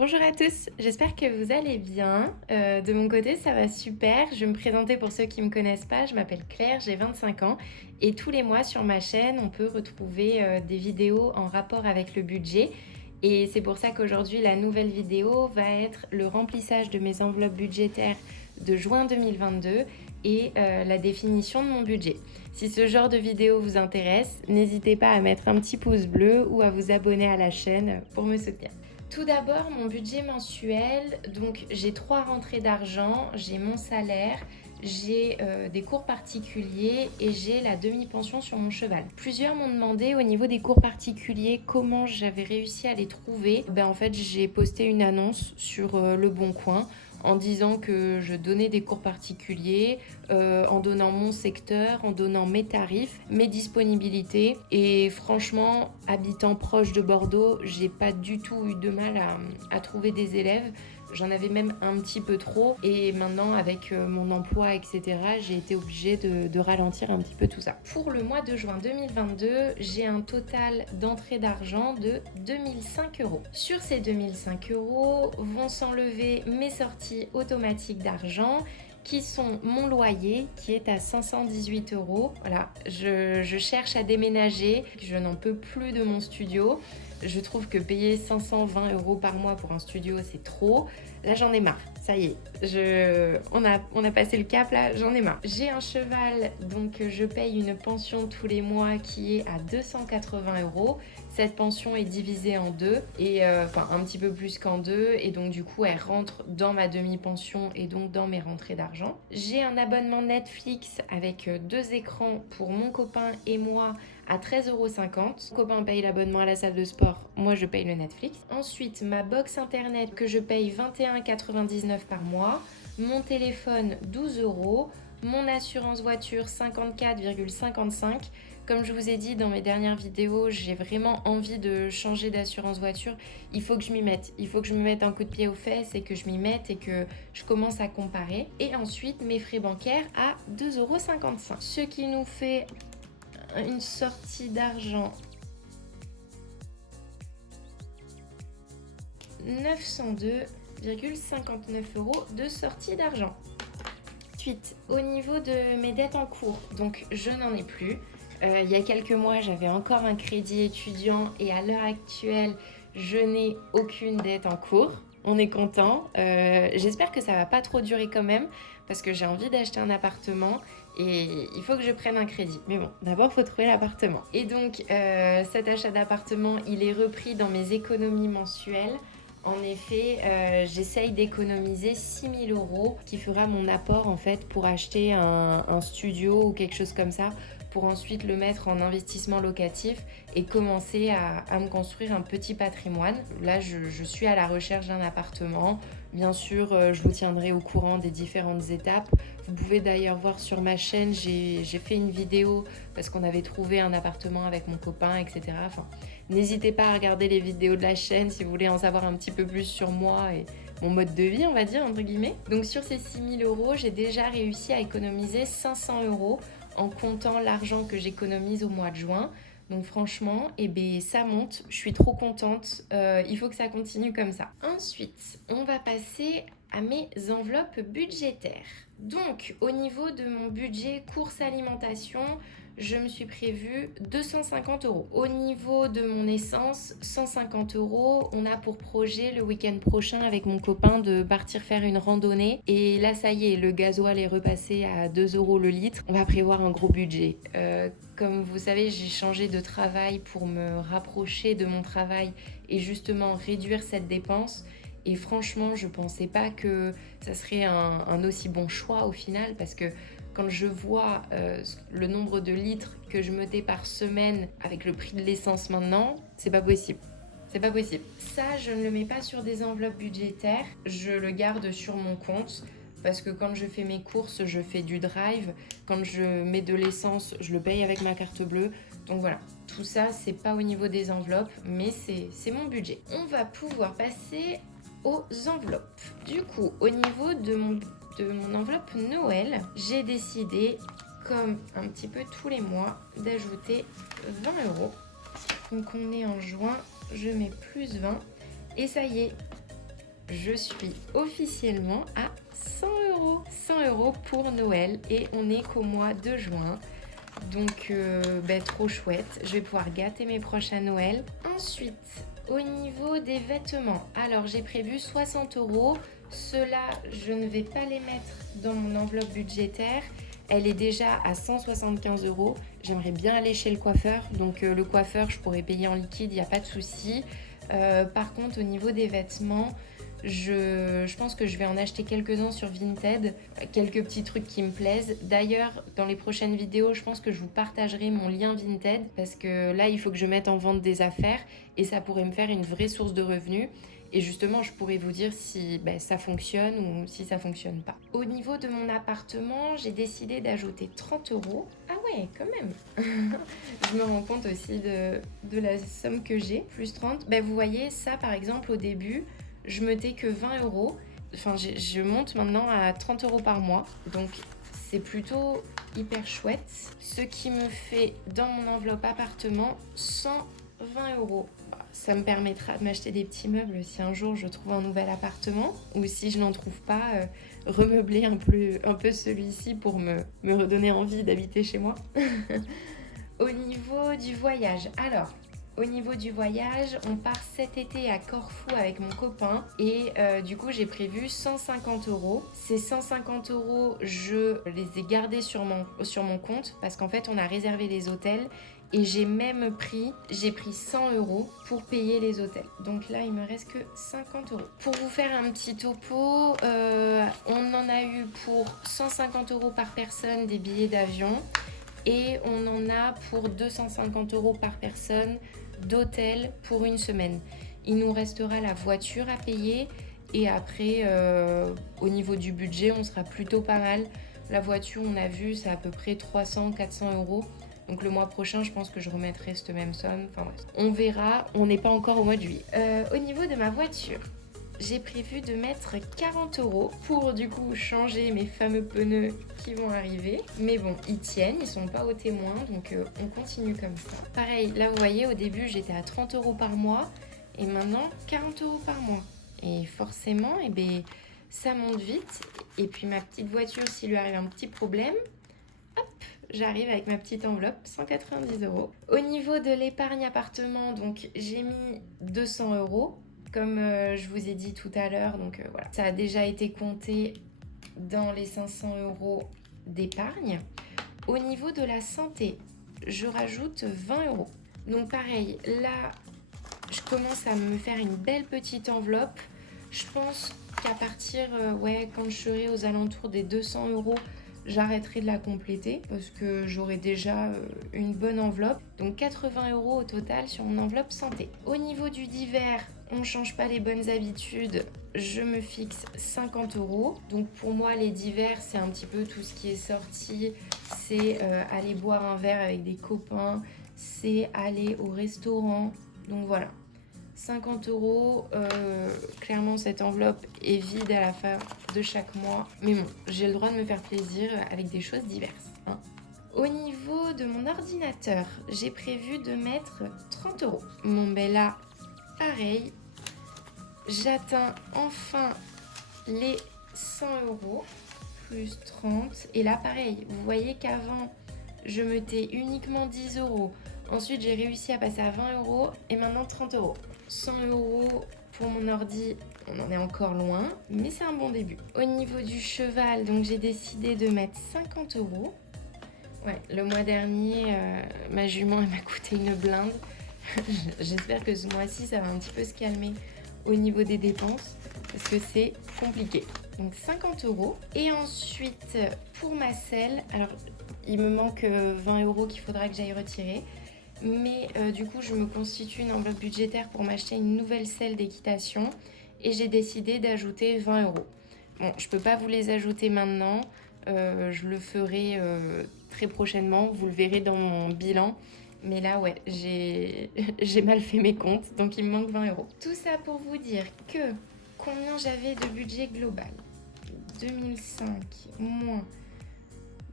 Bonjour à tous, j'espère que vous allez bien. De mon côté, ça va super. Je vais me présenter pour ceux qui ne me connaissent pas. Je m'appelle Claire, j'ai 25 ans et tous les mois sur ma chaîne, on peut retrouver des vidéos en rapport avec le budget. Et c'est pour ça qu'aujourd'hui, la nouvelle vidéo va être le remplissage de mes enveloppes budgétaires de juin 2022 et la définition de mon budget. Si ce genre de vidéo vous intéresse, n'hésitez pas à mettre un petit pouce bleu ou à vous abonner à la chaîne pour me soutenir. Tout d'abord, mon budget mensuel, donc j'ai 3 rentrées d'argent, j'ai mon salaire, j'ai des cours particuliers et j'ai la demi-pension sur mon cheval. Plusieurs m'ont demandé au niveau des cours particuliers comment j'avais réussi à les trouver. En fait, j'ai posté une annonce sur Le Bon Coin en disant que je donnais des cours particuliers, en donnant mon secteur, en donnant mes tarifs, mes disponibilités. Et franchement, habitant proche de Bordeaux, j'ai pas du tout eu de mal à trouver des élèves. J'en avais même un petit peu trop et maintenant avec mon emploi etc, j'ai été obligée de ralentir un petit peu tout ça. Pour le mois de juin 2022, j'ai un total d'entrée d'argent de 2005 euros. Sur ces 2005 euros vont s'enlever mes sorties automatiques d'argent qui sont mon loyer qui est à 518 euros. Voilà, je cherche à déménager, je n'en peux plus de mon studio. Je trouve que payer 520 euros par mois pour un studio, c'est trop. Là, j'en ai marre. Ça y est, on a passé le cap là, j'en ai marre. J'ai un cheval, donc je paye une pension tous les mois qui est à 280 euros. Cette pension est divisée en deux, et enfin un petit peu plus qu'en deux, et donc du coup elle rentre dans ma demi-pension et donc dans mes rentrées d'argent. J'ai un abonnement Netflix avec 2 écrans pour mon copain et moi à 13,50 €. Mon copain paye l'abonnement à la salle de sport, moi je paye le Netflix. Ensuite, ma box internet que je paye 21,99 € par mois, mon téléphone 12 €, mon assurance voiture 54,55 €. Comme je vous ai dit dans mes dernières vidéos, j'ai vraiment envie de changer d'assurance voiture. Il faut que je m'y mette. Il faut que je me mette un coup de pied aux fesses et que je m'y mette et que je commence à comparer. Et ensuite, mes frais bancaires à 2,55 €. Ce qui nous fait une sortie d'argent 902,59 € de sortie d'argent. Ensuite, au niveau de mes dettes en cours, donc je n'en ai plus. Il y a quelques mois, j'avais encore un crédit étudiant et à l'heure actuelle, je n'ai aucune dette en cours. On est content. J'espère que ça va pas trop durer quand même parce que j'ai envie d'acheter un appartement et il faut que je prenne un crédit. Mais bon, d'abord, il faut trouver l'appartement. Et donc, cet achat d'appartement, il est repris dans mes économies mensuelles. En effet, j'essaye d'économiser 6 000 €, qui fera mon apport en fait pour acheter un studio ou quelque chose comme ça, pour ensuite le mettre en investissement locatif et commencer à me construire un petit patrimoine. Là, je suis à la recherche d'un appartement. Bien sûr, je vous tiendrai au courant des différentes étapes. Vous pouvez d'ailleurs voir sur ma chaîne, j'ai fait une vidéo parce qu'on avait trouvé un appartement avec mon copain, etc. Enfin, n'hésitez pas à regarder les vidéos de la chaîne si vous voulez en savoir un petit peu plus sur moi et mon mode de vie, on va dire, entre guillemets. Donc sur ces 6 000 €, j'ai déjà réussi à économiser 500 € en comptant l'argent que j'économise au mois de juin. Donc franchement, ça monte, je suis trop contente, il faut que ça continue comme ça. Ensuite, on va passer à mes enveloppes budgétaires. Donc, au niveau de mon budget course alimentation, je me suis prévu 250 €. Au niveau de mon essence, 150 €. On a pour projet le week-end prochain avec mon copain de partir faire une randonnée. Et là, ça y est, le gasoil est repassé à 2 € le litre. On va prévoir un gros budget. Comme vous savez, j'ai changé de travail pour me rapprocher de mon travail et justement réduire cette dépense. Et franchement, je pensais pas que ça serait un aussi bon choix au final, parce que quand je vois le nombre de litres que je mettais par semaine avec le prix de l'essence maintenant, c'est pas possible. C'est pas possible. Ça, je ne le mets pas sur des enveloppes budgétaires, je le garde sur mon compte. Parce que quand je fais mes courses, je fais du drive. Quand je mets de l'essence, je le paye avec ma carte bleue. Donc voilà, tout ça, c'est pas au niveau des enveloppes, mais c'est mon budget. On va pouvoir passer aux enveloppes. Du coup, au niveau de mon enveloppe Noël, j'ai décidé, comme un petit peu tous les mois, d'ajouter 20 €. Donc on est en juin, je mets plus 20 et ça y est, je suis officiellement à 100 euros. 100 euros pour Noël et on n'est qu'au mois de juin. Donc trop chouette, je vais pouvoir gâter mes proches à Noël. Ensuite, au niveau des vêtements, alors j'ai prévu 60 euros. Ceux-là, je ne vais pas les mettre dans mon enveloppe budgétaire. Elle est déjà à 175 euros. J'aimerais bien aller chez le coiffeur. Donc le coiffeur, je pourrais payer en liquide, il n'y a pas de souci. Par contre, au niveau des vêtements, je pense que je vais en acheter quelques-uns sur Vinted, quelques petits trucs qui me plaisent. D'ailleurs, dans les prochaines vidéos, je pense que je vous partagerai mon lien Vinted parce que là, il faut que je mette en vente des affaires et ça pourrait me faire une vraie source de revenus. Et justement, je pourrais vous dire si ça fonctionne ou si ça fonctionne pas. Au niveau de mon appartement, j'ai décidé d'ajouter 30 euros. Ah ouais, quand même. Je me rends compte aussi de la somme que j'ai, plus 30. Vous voyez, ça par exemple, au début, je mettais que 20 euros. Enfin, je monte maintenant à 30 euros par mois. Donc, c'est plutôt hyper chouette. Ce qui me fait, dans mon enveloppe appartement, 120 euros. Ça me permettra de m'acheter des petits meubles si un jour je trouve un nouvel appartement. Ou si je n'en trouve pas, remeubler un peu celui-ci pour me redonner envie d'habiter chez moi. Au niveau du voyage, alors... Au niveau du voyage, on part cet été à Corfou avec mon copain et du coup j'ai prévu 150 euros. Ces 150 euros, je les ai gardés sur mon compte parce qu'en fait on a réservé les hôtels et j'ai pris 100 euros pour payer les hôtels. Donc là il me reste que 50 euros. Pour vous faire un petit topo, on en a eu pour 150 euros par personne des billets d'avion. Et on en a pour 250 euros par personne d'hôtel pour une semaine. Il nous restera la voiture à payer et après, au niveau du budget, on sera plutôt pas mal. La voiture, on a vu, c'est à peu près 300-400 euros. Donc le mois prochain, je pense que je remettrai cette même somme. Enfin bref, on verra, on n'est pas encore au mois de juillet. Au niveau de ma voiture, j'ai prévu de mettre 40 euros pour du coup changer mes fameux pneus qui vont arriver. Mais bon, ils tiennent, ils sont pas au témoin, donc on continue comme ça. Pareil, là vous voyez, au début j'étais à 30 euros par mois et maintenant 40 euros par mois. Et forcément, ça monte vite. Et puis ma petite voiture, s'il lui arrive un petit problème, hop, j'arrive avec ma petite enveloppe, 190 euros. Au niveau de l'épargne appartement, donc j'ai mis 200 euros. Comme je vous ai dit tout à l'heure, donc voilà, ça a déjà été compté dans les 500 euros d'épargne. Au niveau de la santé, je rajoute 20 euros. Donc pareil, là, je commence à me faire une belle petite enveloppe. Je pense qu'à partir, quand je serai aux alentours des 200 euros, j'arrêterai de la compléter parce que j'aurai déjà une bonne enveloppe. Donc 80 euros au total sur mon enveloppe santé. Au niveau du divers, on ne change pas les bonnes habitudes, je me fixe 50 euros. Donc pour moi, les divers, c'est un petit peu tout ce qui est sorti. C'est aller boire un verre avec des copains, c'est aller au restaurant. Donc voilà, 50 euros. Clairement, cette enveloppe est vide à la fin de chaque mois. Mais bon, j'ai le droit de me faire plaisir avec des choses diverses. Hein. Au niveau de mon ordinateur, j'ai prévu de mettre 30 euros. Bon, là, pareil. J'atteins enfin les 100 euros plus 30. Et là, pareil, vous voyez qu'avant, je mettais uniquement 10 euros. Ensuite, j'ai réussi à passer à 20 euros et maintenant 30 euros. 100 euros pour mon ordi, on en est encore loin, mais c'est un bon début. Au niveau du cheval, donc j'ai décidé de mettre 50 euros. Ouais, le mois dernier, ma jument, elle m'a coûté une blinde. J'espère que ce mois-ci, ça va un petit peu se calmer au niveau des dépenses parce que c'est compliqué. Donc 50 euros. Et ensuite, pour ma selle, alors il me manque 20 euros qu'il faudra que j'aille retirer. Mais du coup, je me constitue une enveloppe budgétaire pour m'acheter une nouvelle selle d'équitation et j'ai décidé d'ajouter 20 euros. Bon, je peux pas vous les ajouter maintenant. Je le ferai très prochainement. Vous le verrez dans mon bilan. Mais là, ouais, j'ai mal fait mes comptes, donc il me manque 20 euros. Tout ça pour vous dire que combien j'avais de budget global. 2005 moins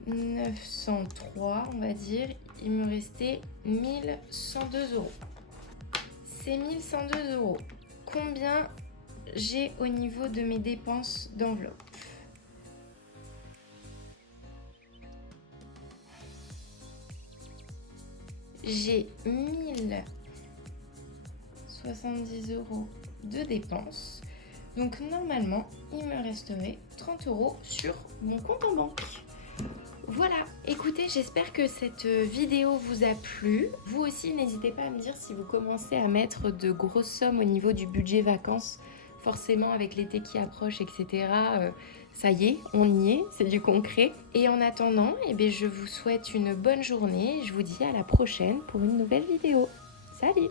903, on va dire, il me restait 1102 euros. Ces 1102 euros, combien j'ai au niveau de mes dépenses d'enveloppe. J'ai 1070 € de dépenses. Donc normalement, il me resterait 30 € sur mon compte en banque. Voilà, écoutez, j'espère que cette vidéo vous a plu. Vous aussi, n'hésitez pas à me dire si vous commencez à mettre de grosses sommes au niveau du budget vacances. Forcément, avec l'été qui approche, etc., ça y est, on y est, c'est du concret. Et en attendant, je vous souhaite une bonne journée. Je vous dis à la prochaine pour une nouvelle vidéo. Salut!